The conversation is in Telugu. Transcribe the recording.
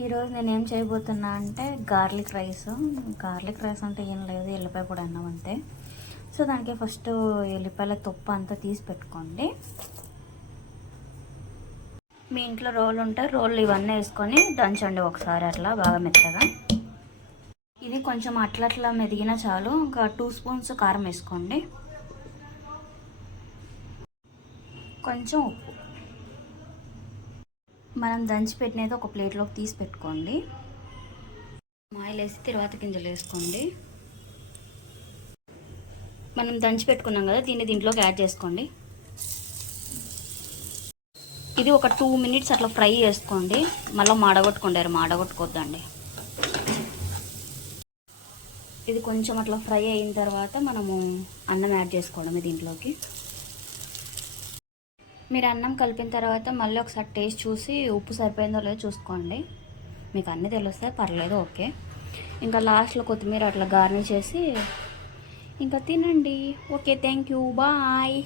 ఈరోజు నేను ఏం చేయబోతున్నా అంటే గార్లిక్ రైస్. గార్లిక్ రైస్ అంటే ఏం లేదు, ఎల్లిపాయ పొడి అన్నం అంతే. సో దానికి ఫస్ట్ ఎల్లిపాయల తొప్పు అంతా తీసి పెట్టుకోండి. మీ ఇంట్లో రోలు ఉంటే రోళ్ళు ఇవన్నీ వేసుకొని దంచండి ఒకసారి అట్లా బాగా మెత్తగా. ఇది కొంచెం అట్లా మెదిగినా చాలు. ఇంకా 2 స్పూన్స్ కారం వేసుకోండి, కొంచెం ఉప్పు. మనం దంచి పెట్టినది ఒక ప్లేట్లోకి తీసి పెట్టుకోండి. ఆయిల్ వేసి తర్వాత గింజలు వేసుకోండి. మనం దంచి పెట్టుకున్నాం కదా, దీంట్లోకి యాడ్ చేసుకోండి. ఇది ఒక 2 మినిట్స్ అట్లా ఫ్రై చేసుకోండి. మళ్ళీ మాడగొట్టుకోద్దండి. ఇది కొంచెం అట్లా ఫ్రై అయిన తర్వాత మనము అన్నం యాడ్ చేసుకోవడమే దీంట్లోకి. మీరు అన్నం కలిపిన తర్వాత మళ్ళీ ఒకసారి టేస్ట్ చూసి ఉప్పు సరిపోయిందో లేదో చూసుకోండి. మీకు అన్నీ తెలుస్తాయి, పర్లేదు, ఓకే. ఇంకా లాస్ట్లో కొత్తిమీర అట్లా గార్నిష్ చేసి ఇంకా తినండి. Okay, thank you, bye.